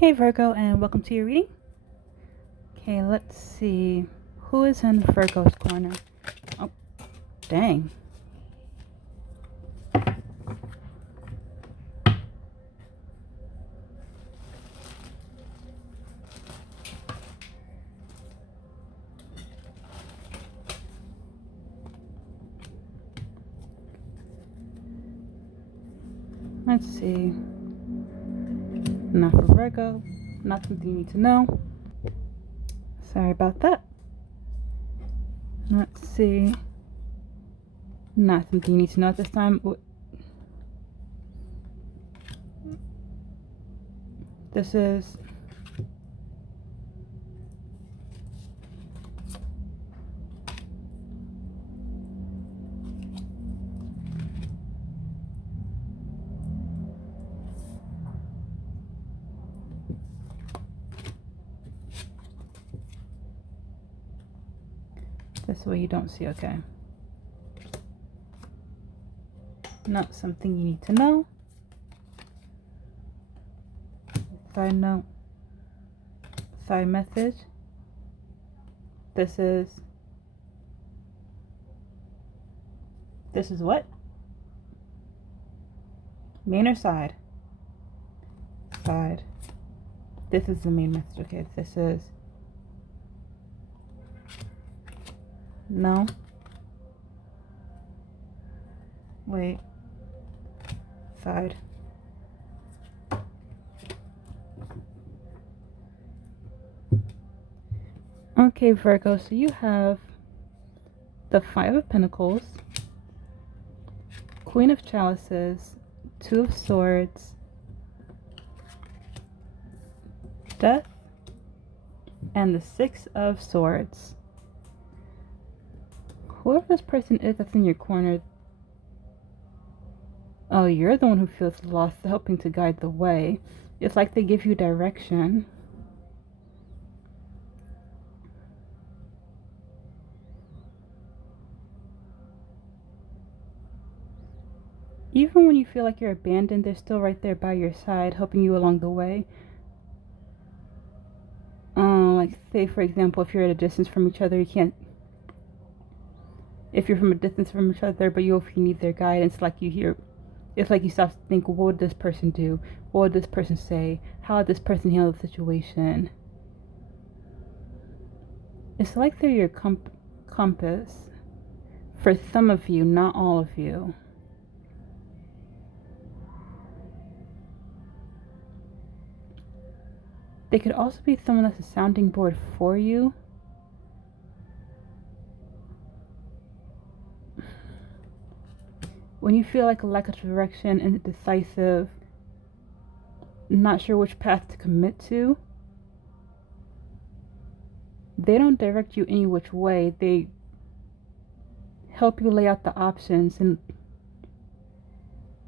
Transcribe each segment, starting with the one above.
Hey Virgo, and welcome to your reading. Okay, let's see. Who is in Virgo's corner? Oh, dang. Let's see. Not for Virgo. Not something you need to know. Sorry about that. Let's see. Not something you need to know at this time. This is... This way you don't see, okay. Not something you need to know. Side note. Side message. This is what? Main or side? Side. This is the main message. Okay, this is... No. Wait. Side. Okay, Virgo, so you have the Five of Pentacles, Queen of Chalices, Two of Swords, Death, and the Six of Swords. Whoever this person is that's in your corner, oh, you're the one who feels lost, helping to guide the way. It's like they give you direction. Even when you feel like you're abandoned, they're still right there by your side, helping you along the way. Like, say, for example, if you're at a distance from each other, you can't... If you're from a distance from each other, but if you need their guidance, like you hear... It's like you stop to think, what would this person do? What would this person say? How would this person handle the situation? It's like they're your compass. For some of you, not all of you. They could also be someone that's a sounding board for you. When you feel like a lack of direction, indecisive, not sure which path to commit to, they don't direct you any which way. They help you lay out the options and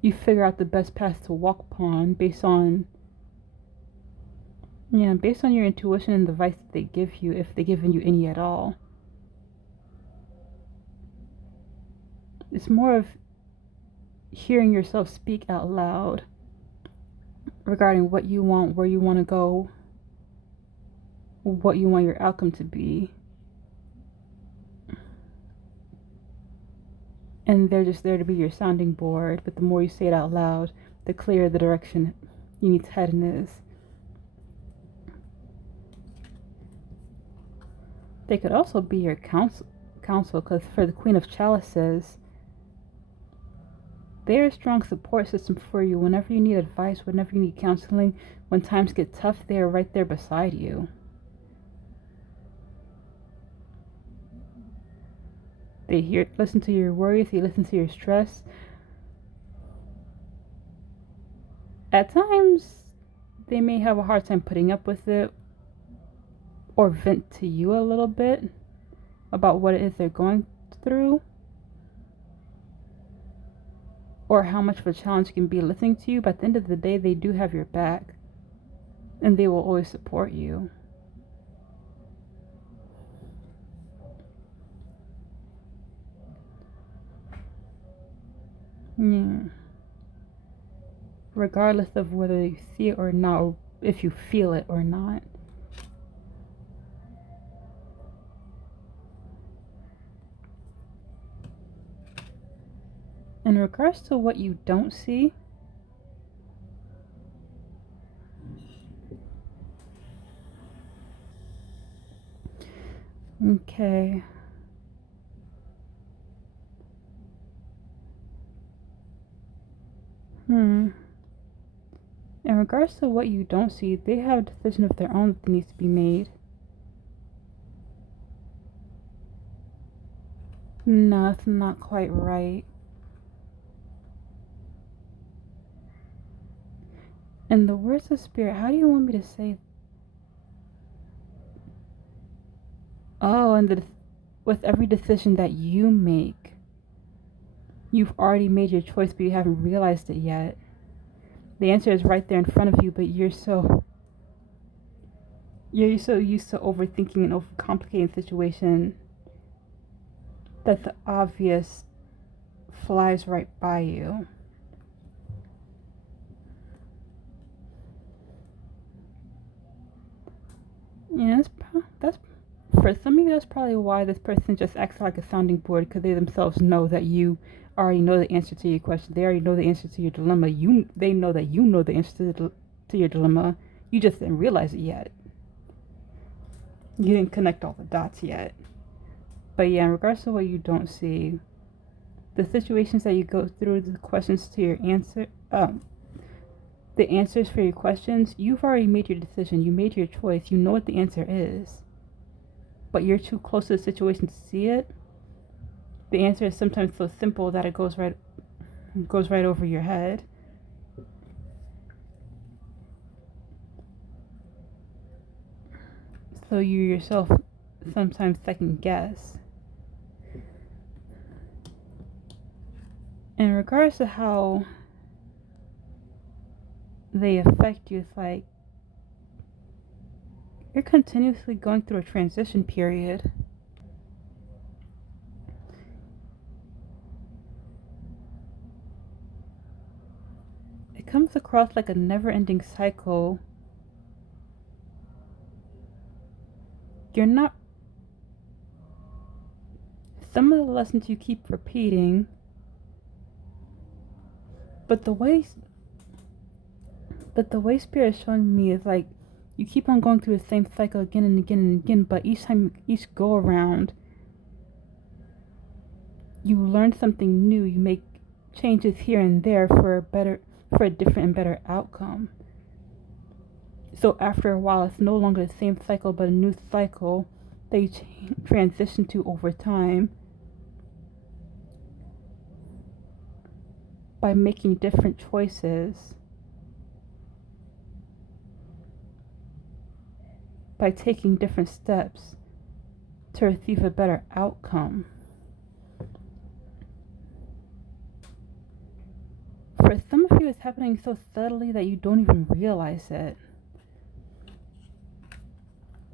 you figure out the best path to walk upon based on your intuition and the advice that they give you, if they've given you any at all. It's more of hearing yourself speak out loud regarding what you want, where you want to go, what you want your outcome to be. And they're just there to be your sounding board, but the more you say it out loud, the clearer the direction you need to head in is. They could also be your counsel, because for the Queen of Chalices, they're a strong support system for you. Whenever you need advice, whenever you need counseling, when times get tough, they're right there beside you. They listen to your worries, they listen to your stress. At times, they may have a hard time putting up with it, or vent to you a little bit about what it is they're going through, or how much of a challenge can be listening to you. But at the end of the day, they do have your back, and they will always support you. Yeah. Regardless of whether you see it or not, or if you feel it or not. In regards to what you don't see, okay. In regards to what you don't see, they have a decision of their own that needs to be made. No, that's not quite right. In the words of Spirit, how do you want me to say? Oh, and with every decision that you make, you've already made your choice, but you haven't realized it yet. The answer is right there in front of you, but you're so used to overthinking and overcomplicating the situation that the obvious flies right by you. Yeah, that's for some of you, that's probably why this person just acts like a sounding board, because they themselves know that you already know the answer to your question. They already know the answer to your dilemma. They know that you know the answer to your dilemma. You just didn't realize it yet. You didn't connect all the dots yet. But yeah, in regards to what you don't see, the situations that you go through, the questions to your answer, the answers for your questions, you've already made your decision. You made your choice. You know what the answer is. But you're too close to the situation to see it. The answer is sometimes so simple that it goes right over your head. So you yourself sometimes second guess. In regards to how they affect you, it's like you're continuously going through a transition period. It comes across like a never-ending cycle. You're not... Some of the lessons you keep repeating, but the way Spirit is showing me is like you keep on going through the same cycle again and again and again, but each go around, you learn something new. You make changes here and there for a different and better outcome. So after a while, it's no longer the same cycle, but a new cycle that you transition to over time by making different choices, by taking different steps to receive a better outcome. For some of you, it's happening so subtly that you don't even realize it.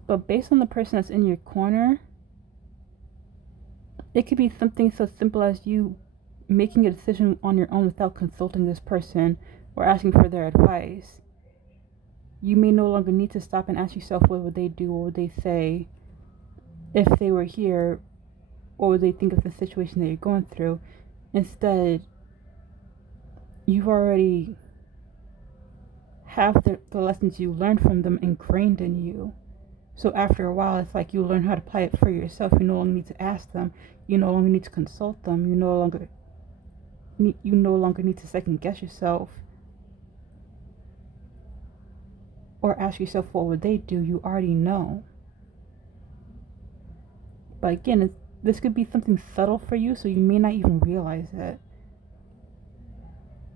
But based on the person that's in your corner, it could be something so simple as you making a decision on your own without consulting this person or asking for their advice. You may no longer need to stop and ask yourself, what would they do? What would they say if they were here? What would they think of the situation that you're going through? Instead, you've already have the lessons you learned from them ingrained in you. So after a while, it's like you learn how to apply it for yourself. You no longer need to ask them. You no longer need to consult them. You no longer need to second guess yourself or ask yourself, what would they do? You already know. But again, this could be something subtle for you, so you may not even realize it,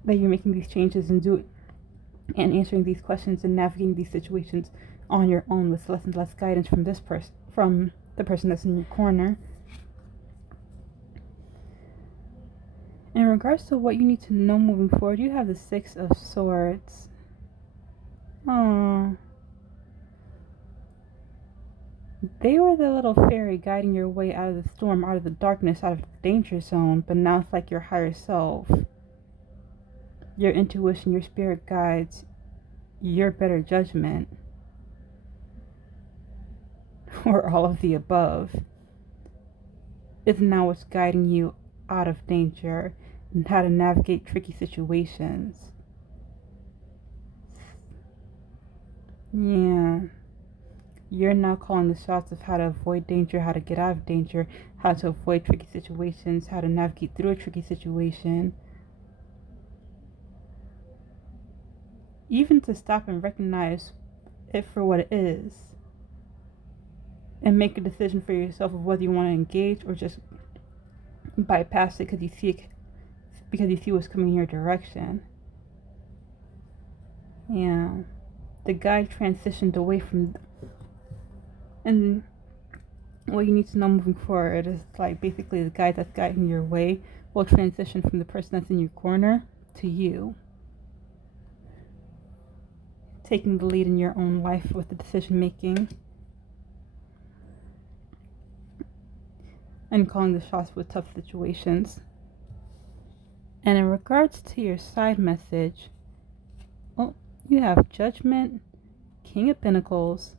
that you're making these changes and answering these questions and navigating these situations on your own with less and less guidance from from the person that's in your corner. In regards to what you need to know moving forward, you have the Six of Swords. Aww. They were the little fairy guiding your way out of the storm, out of the darkness, out of the danger zone, but now it's like your higher self, your intuition, your spirit guides, your better judgment, or all of the above, is now what's guiding you out of danger and how to navigate tricky situations. Yeah. You're now calling the shots of how to avoid danger, how to get out of danger, how to avoid tricky situations, how to navigate through a tricky situation. Even to stop and recognize it for what it is. And make a decision for yourself of whether you want to engage or just bypass it because you see what's coming in your direction. Yeah. The guide transitioned away from, and what you need to know moving forward is like basically the guide that's guiding your way will transition from the person that's in your corner to you, taking the lead in your own life with the decision making and calling the shots with tough situations. And in regards to your side message, well, you have Judgment, King of Pentacles,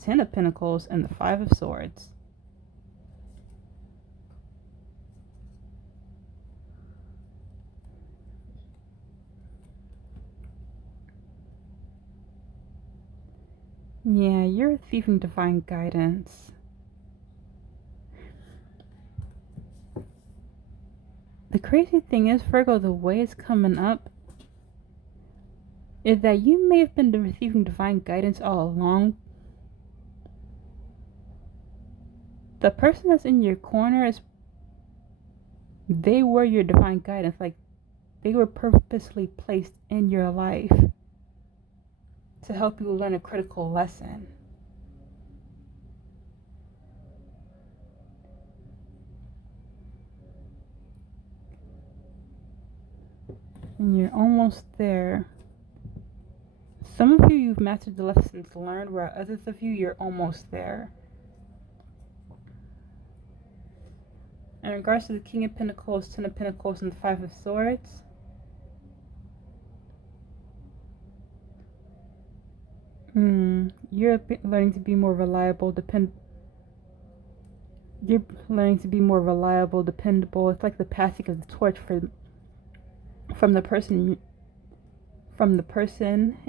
Ten of Pentacles, and the Five of Swords. Yeah, you're receiving divine guidance. The crazy thing is, Virgo, the way it's coming up is that you may have been receiving divine guidance all along. The person that's in your corner they were your divine guidance. Like, they were purposely placed in your life to help you learn a critical lesson. And you're almost there. Some of you've mastered the lessons learned, where others of you're almost there. In regards to the King of Pentacles, Ten of Pentacles, and the Five of Swords, you're learning to be more reliable, You're learning to be more reliable, dependable. It's like the passing of the torch from the person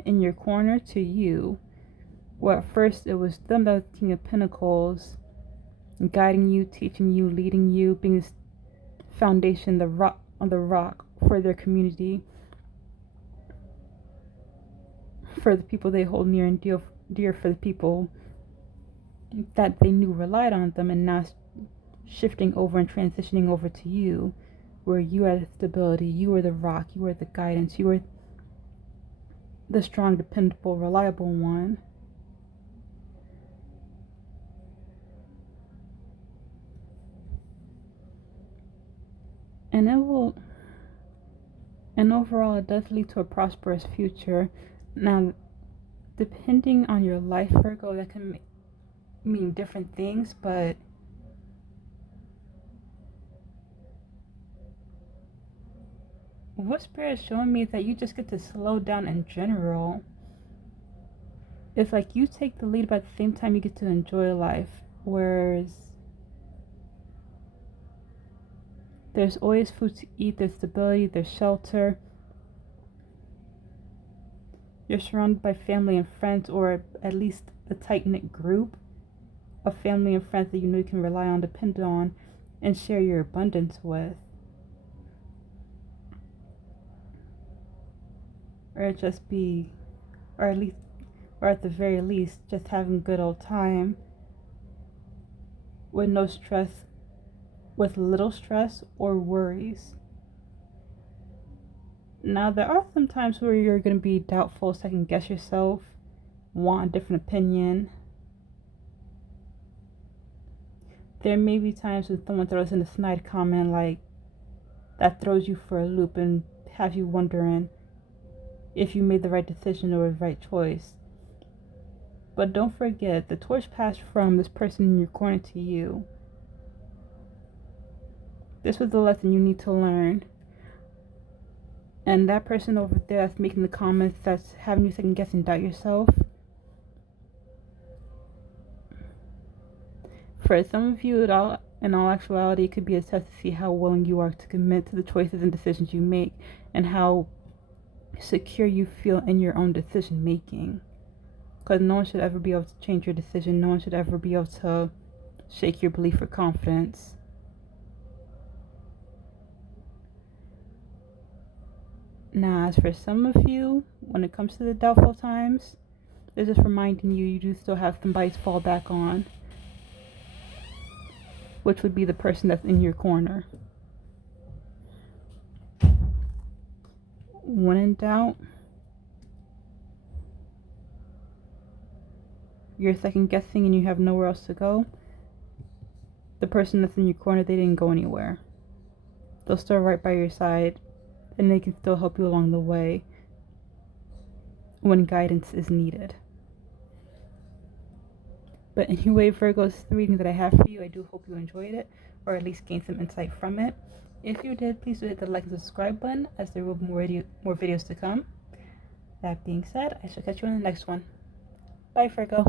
in your corner to you. Well, at first it was them that was the King of Pentacles, guiding you, teaching you, leading you, being this foundation, on the rock for their community, for the people they hold near and dear, for the people that they knew relied on them, and now shifting over and transitioning over to you, where you had stability, you were the rock, you were the guidance, you were the strong, dependable, reliable one. And overall it does lead to a prosperous future. Now, depending on your life, Virgo, that can mean different things, but what Spirit is showing me is that you just get to slow down in general. It's like you take the lead, but at the same time you get to enjoy life, whereas there's always food to eat, there's stability, there's shelter. You're surrounded by family and friends, or at least a tight-knit group of family and friends that you know you can rely on, depend on, and share your abundance with. Or at the very least, just having a good old time with no stress, with little stress or worries. Now, there are some times where you're going to be doubtful, second guess yourself, want a different opinion. There may be times when someone throws in a snide comment like that throws you for a loop and have you wondering if you made the right decision or the right choice. But don't forget, the torch passed from this person in your corner to you. This was the lesson you need to learn. And that person over there that's making the comments, that's having you second guess and doubt yourself, for some of you, in all actuality, it could be a test to see how willing you are to commit to the choices and decisions you make, and how secure you feel in your own decision making. Because no one should ever be able to change your decision. No one should ever be able to shake your belief or confidence. Now, as for some of you, when it comes to the doubtful times, they're just reminding you do still have somebody to fall back on, which would be the person that's in your corner. When in doubt, you're second guessing and you have nowhere else to go, the person that's in your corner, they didn't go anywhere. They'll still right by your side, and they can still help you along the way when guidance is needed. But anyway, Virgo's the reading that I have for you. I do hope you enjoyed it, or at least gained some insight from it. If you did, please do hit the like and subscribe button, as there will be more videos to come. That being said, I shall catch you in the next one. Bye, Virgo.